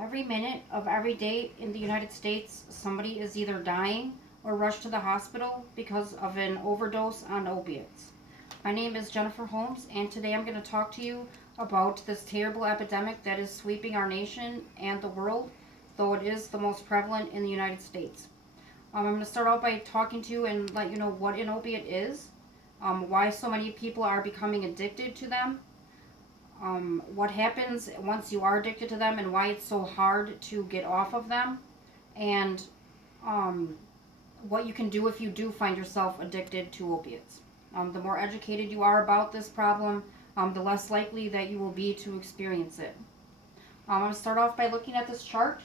Every minute of every day in the United States, somebody is either dying or rushed to the hospital because of an overdose on opiates. My name is Jennifer Holmes, and today I'm going to talk to you about this terrible epidemic that is sweeping our nation and the world, though it is the most prevalent in the United States. I'm going to start out by talking to you and let you know what an opiate is, why so many people are becoming addicted to them, what happens once you are addicted to them and why it's so hard to get off of them, and um, what you can do if you do find yourself addicted to opiates. The more educated you are about this problem, the less likely that you will be to experience it. I'm going to start off by looking at this chart.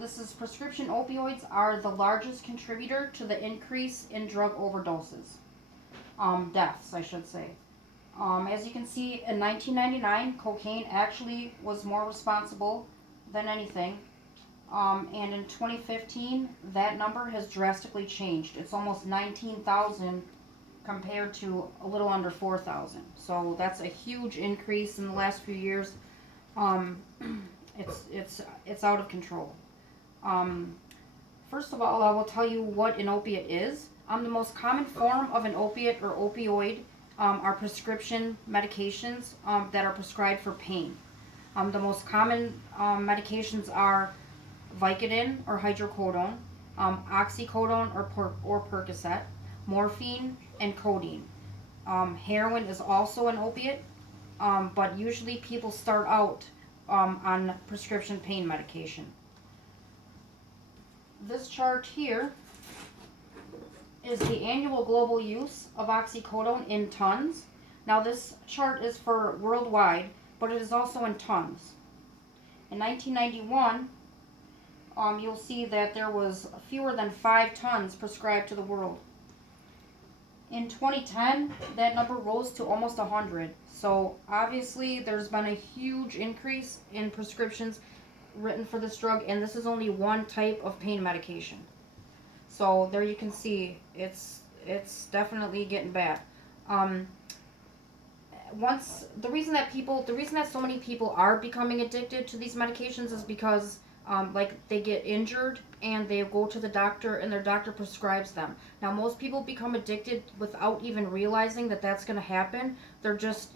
This is prescription opioids are the largest contributor to the increase in drug overdoses. Deaths, I should say. As you can see, in 1999, cocaine actually was more responsible than anything. And in 2015, that number has drastically changed. It's almost 19,000 compared to a little under 4,000. So that's a huge increase in the last few years. Um, it's out of control. Um, First of all, I will tell you what an opiate is. The most common form of an opiate or opioid are prescription medications that are prescribed for pain. The most common medications are Vicodin or hydrocodone, oxycodone or Percocet, morphine, and codeine. Heroin is also an opiate, but usually people start out on prescription pain medication. This chart here is the annual global use of oxycodone in tons. Now this chart is for worldwide, but it is also in tons. In 1991, you'll see that there was fewer than 5 tons prescribed to the world. In 2010, that number rose to almost 100. So obviously there's been a huge increase in prescriptions written for this drug, and this is only one type of pain medication. So there you can see it's definitely getting bad. The reason that so many people are becoming addicted to these medications is because like they get injured and they go to the doctor and their doctor prescribes them. Now most people become addicted without even realizing that that's going to happen. They're just,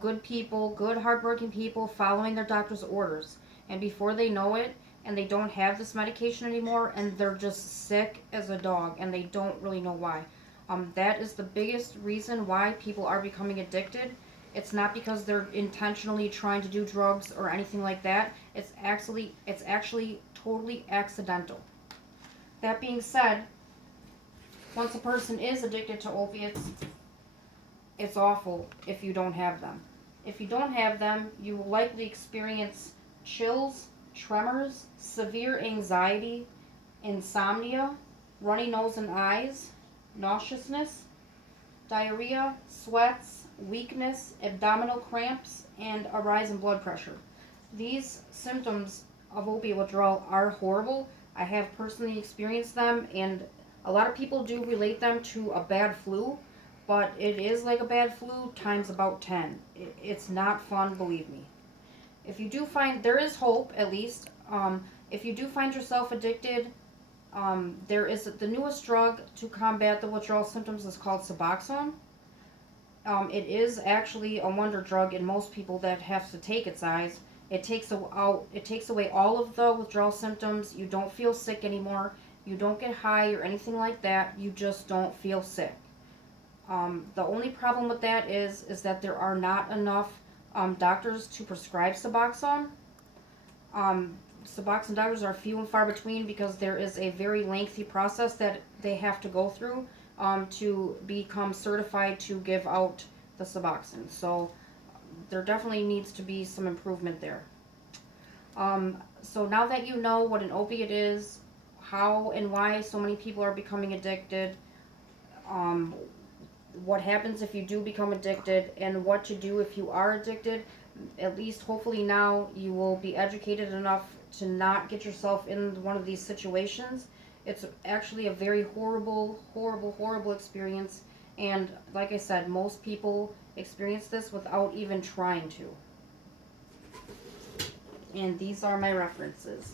good people, good hardworking people following their doctor's orders. And before they know it, and they don't have this medication anymore, and they're just sick as a dog, and they don't really know why. That is the biggest reason why people are becoming addicted. It's not because they're intentionally trying to do drugs or anything like that. It's actually totally accidental. That being said, once a person is addicted to opiates, it's awful if you don't have them. If you don't have them, you will likely experience chills, tremors, severe anxiety, insomnia, runny nose and eyes, nauseousness, diarrhea, sweats, weakness, abdominal cramps, and a rise in blood pressure. These symptoms of opiate withdrawal are horrible. I have personally experienced them, and a lot of people do relate them to a bad flu, but it is like a bad flu times about 10. It's not fun, believe me. If you do find, there is hope at least. If you do find yourself addicted, there is the newest drug to combat the withdrawal symptoms is called Suboxone. It is actually a wonder drug in most people that have to take its eyes. It takes away all of the withdrawal symptoms. You don't feel sick anymore. You don't get high or anything like that. You just don't feel sick. The only problem with that is that there are not enough doctors to prescribe Suboxone. Suboxone doctors are few and far between because there is a very lengthy process that they have to go through to become certified to give out the Suboxone. So there definitely needs to be some improvement there. So now that you know what an opiate is, how and why so many people are becoming addicted, what happens if you do become addicted, and what to do if you are addicted, at least hopefully now you will be educated enough to not get yourself in one of these situations. It's actually a very horrible, horrible, horrible experience, and like I said, most people experience this without even trying to. And these are my references.